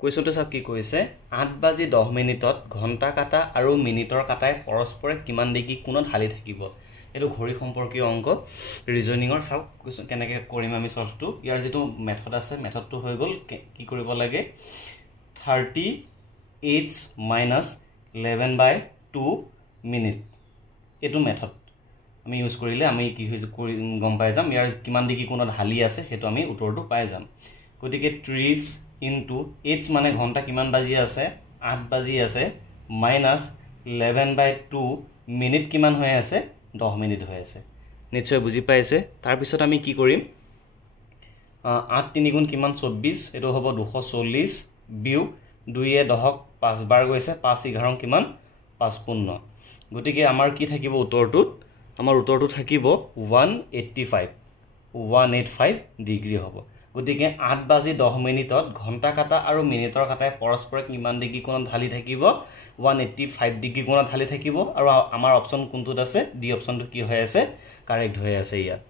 কুৱেশ্যনটো চাওক কি কৈছে 8:10 ঘণ্টা কাটা আৰু মিনিটৰ কাটাই পৰস্পৰে কিমান ডিগ্ৰী কোণত হালি থাকিব এটো ঘড়ী সম্পৰ্কীয় অংক ৰিজনিংৰ চাওক কুৱেশ্যন কেনেকৈ কৰিম আমি সলভটো ইয়াৰ যেটো মেথড আছে মেথডটো হৈ গল কি কৰিব লাগে 30h - 11/2 মিনিট এটো মেথড আমি ইউজ কৰিলে আমি কি হৈছে গম পাই যাম ইয়াৰ কিমান ডিগ্ৰী কোণত হালি আছে হেতু আমি উত্তৰটো পাই যাম গতিকে 30 into h মানে ঘন্টা কিমান বাজি আছে 8 বাজি আছে minus 11/2 মিনিট কিমান হৈ আছে 10 মিনিট হৈ আছে নিশ্চয় বুজি পাইছে তাৰ পিছত আমি কি কৰিম 8 3 গুণ কিমান 24 এটো হ'ব 240 বিয়োগ 2 এ 10ক 5 বাৰ গৈছে 5 11 কিমান 55 গতিকে আমাৰ কি থাকিব উত্তৰটোত আমাৰ উত্তৰটো থাকিব 185 ডিগ্ৰী হ'ব গতিকে 8:10 ঘণ্টা কাটা আৰু মিনিটৰ কাটাই পৰস্পৰে কিমান ডিগ্ৰী কোণত ঢালি থাকিব 185 ডিগ্ৰী কোণত ঢালি থাকিব আৰু আমাৰ অপচন কোনটোত আছে ডি অপচনটো কি হৈ আছে কাৰেক্ট হৈ আছে ইয়াত